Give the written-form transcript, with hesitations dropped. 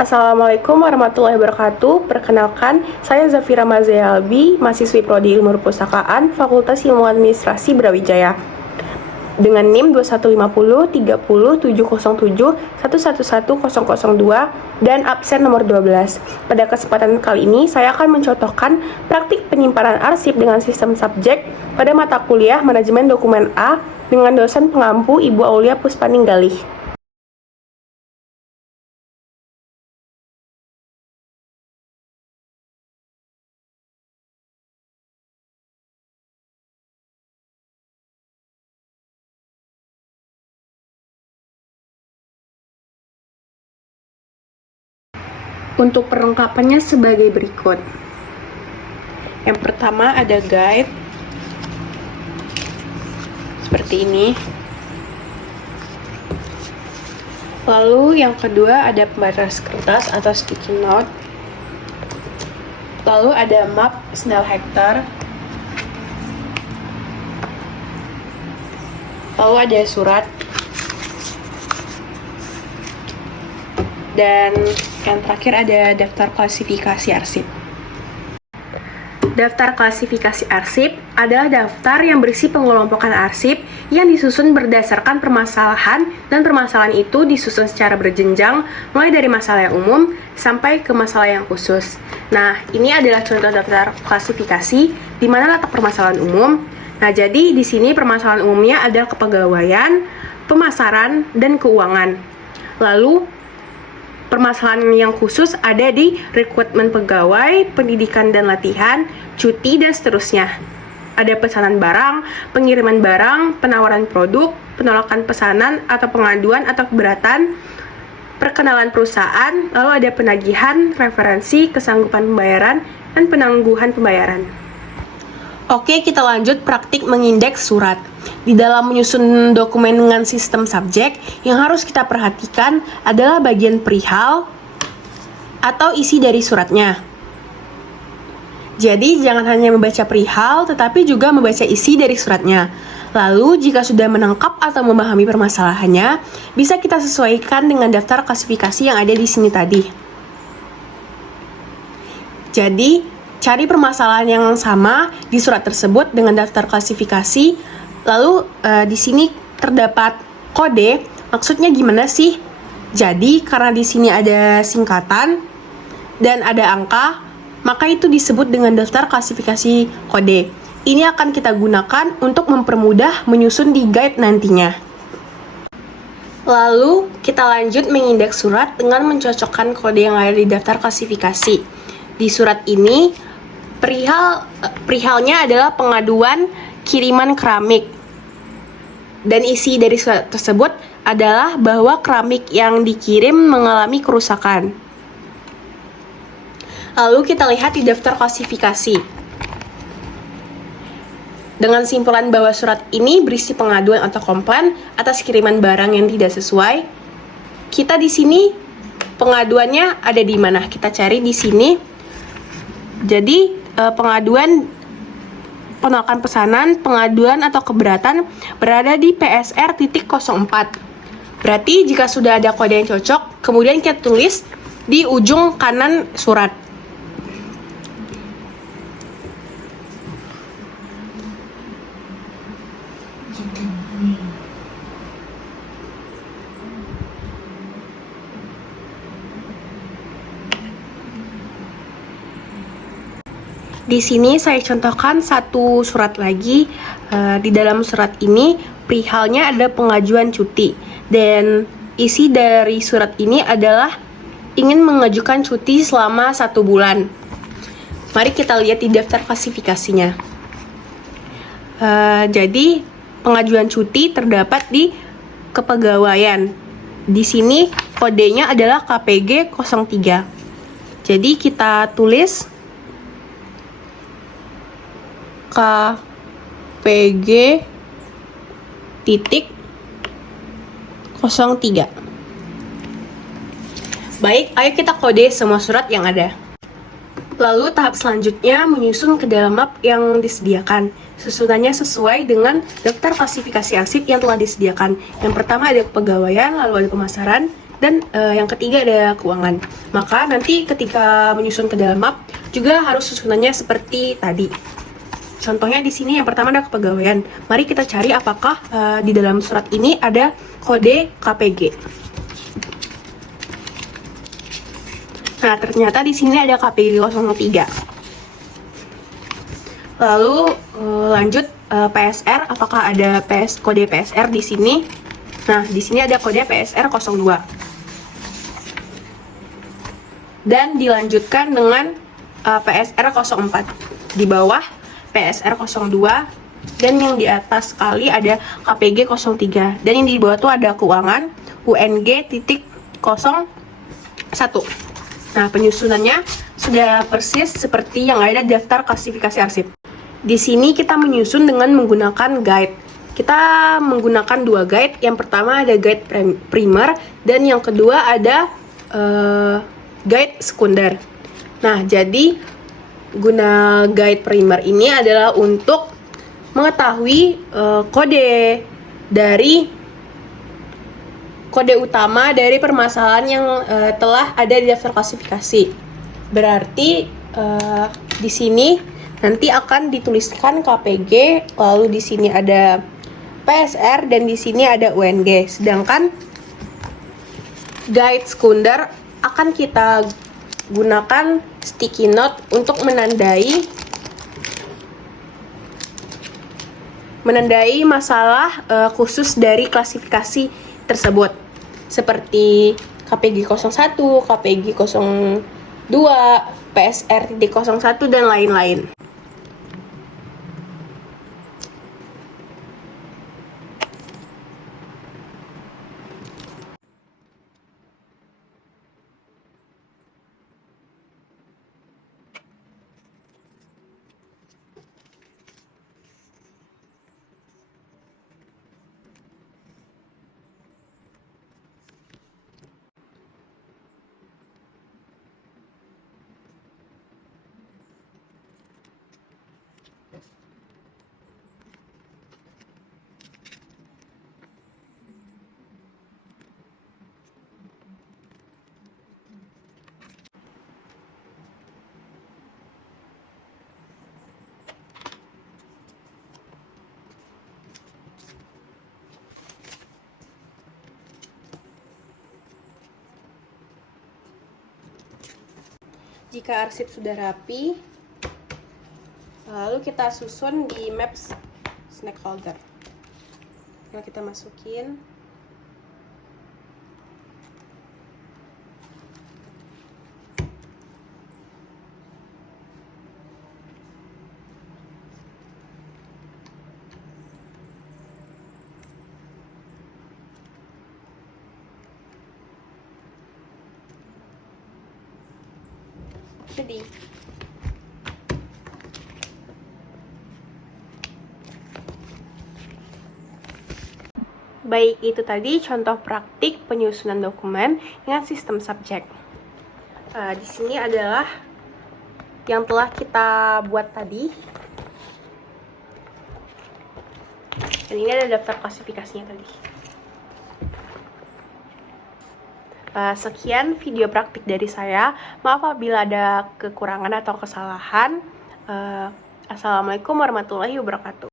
Assalamualaikum warahmatullahi wabarakatuh. Perkenalkan, saya Zafira Mazayalbi, mahasiswi Prodi Ilmu Perpustakaan, Fakultas Ilmu Administrasi Brawijaya. Dengan NIM 2150 30 707 111002 dan absen nomor 12. Pada kesempatan kali ini, saya akan mencontohkan praktik penyimpanan arsip dengan sistem subjek pada mata kuliah Manajemen Dokumen A dengan dosen pengampu Ibu Aulia Puspaninggalih. Untuk perlengkapannya sebagai berikut. Yang pertama ada guide seperti ini. Lalu yang kedua ada pembatas kertas atau sticky note. Lalu ada map Snell Hector. Lalu ada surat. Dan yang terakhir ada daftar klasifikasi arsip. Daftar klasifikasi arsip adalah daftar yang berisi pengelompokan arsip yang disusun berdasarkan permasalahan, dan permasalahan itu disusun secara berjenjang mulai dari masalah yang umum sampai ke masalah yang khusus. Nah, ini adalah contoh daftar klasifikasi di mana letak permasalahan umum. Nah, jadi di sini permasalahan umumnya adalah kepegawaian, pemasaran, dan keuangan. Lalu permasalahan yang khusus ada di rekrutmen pegawai, pendidikan dan latihan, cuti, dan seterusnya. Ada pesanan barang, pengiriman barang, penawaran produk, penolakan pesanan atau pengaduan atau keberatan, perkenalan perusahaan, lalu ada penagihan, referensi, kesanggupan pembayaran, dan penangguhan pembayaran. Oke, kita lanjut praktik mengindeks surat. Di dalam menyusun dokumen dengan sistem subjek, yang harus kita perhatikan adalah bagian perihal atau isi dari suratnya. Jadi, jangan hanya membaca perihal, tetapi juga membaca isi dari suratnya. Lalu, jika sudah menangkap atau memahami permasalahannya, bisa kita sesuaikan dengan daftar klasifikasi yang ada di sini tadi. Jadi, cari permasalahan yang sama di surat tersebut dengan daftar klasifikasi. Lalu di sini terdapat kode. Maksudnya gimana sih? Jadi karena di sini ada singkatan dan ada angka, maka itu disebut dengan daftar klasifikasi kode. Ini akan kita gunakan untuk mempermudah menyusun di guide nantinya. Lalu kita lanjut mengindeks surat dengan mencocokkan kode yang ada di daftar klasifikasi. Di surat ini perihalnya adalah pengaduan kiriman keramik, dan isi dari surat tersebut adalah bahwa keramik yang dikirim mengalami kerusakan. Lalu kita lihat di daftar klasifikasi. Dengan simpulan bahwa surat ini berisi pengaduan atau komplain atas kiriman barang yang tidak sesuai. Kita di sini pengaduannya ada di mana? Kita cari di sini. Jadi pengaduan penolakan pesanan, pengaduan atau keberatan berada di PSR titik 04. Berarti jika sudah ada kode yang cocok, kemudian kita tulis di ujung kanan surat. Di sini saya contohkan satu surat lagi. Di dalam surat ini perihalnya ada pengajuan cuti, dan isi dari surat ini adalah ingin mengajukan cuti selama 1 bulan. Mari kita lihat di daftar klasifikasinya. Jadi pengajuan cuti terdapat di kepegawaian. Di sini kodenya adalah KPG 03. Jadi kita tulis KPG titik 03. Baik, ayo kita kode semua surat yang ada. Lalu tahap selanjutnya menyusun ke dalam map yang disediakan. Susunannya sesuai dengan daftar klasifikasi arsip yang telah disediakan. Yang pertama ada kepegawaian, lalu ada pemasaran, dan yang ketiga ada keuangan. Maka nanti ketika menyusun ke dalam map juga harus susunannya seperti tadi. Contohnya di sini yang pertama ada kepegawaian. Mari kita cari apakah di dalam surat ini ada kode KPG. Nah, ternyata di sini ada KPG 03. Lalu lanjut PSR, apakah ada kode PSR di sini? Nah, di sini ada kode PSR 02. Dan dilanjutkan dengan PSR 04. Di bawah PSR 02 dan yang di atas sekali ada KPG 03. Dan yang di bawah tuh ada keuangan UNG.01. Nah, penyusunannya sudah persis seperti yang ada di daftar klasifikasi arsip. Di sini kita menyusun dengan menggunakan guide. Kita menggunakan dua guide. Yang pertama ada guide primer dan yang kedua ada guide sekunder. Nah, jadi guna guide primer ini adalah untuk mengetahui kode utama dari permasalahan yang telah ada di daftar klasifikasi. Berarti di sini nanti akan dituliskan KPG, lalu di sini ada PSR dan di sini ada UNG. Sedangkan guide sekunder akan kita gunakan sticky note untuk menandai masalah khusus dari klasifikasi tersebut, seperti KPG 01, KPG 02, PSR 01 dan lain-lain. Jika arsip sudah rapi, lalu kita susun di Maps stakeholder. Nah, kita masukin. Jadi baik, itu tadi contoh praktik penyusunan dokumen dengan sistem subjek. Di sini adalah yang telah kita buat tadi. Dan ini ada daftar klasifikasinya tadi. Sekian video praktik dari saya. Maaf apabila ada kekurangan atau kesalahan. Assalamualaikum warahmatullahi wabarakatuh.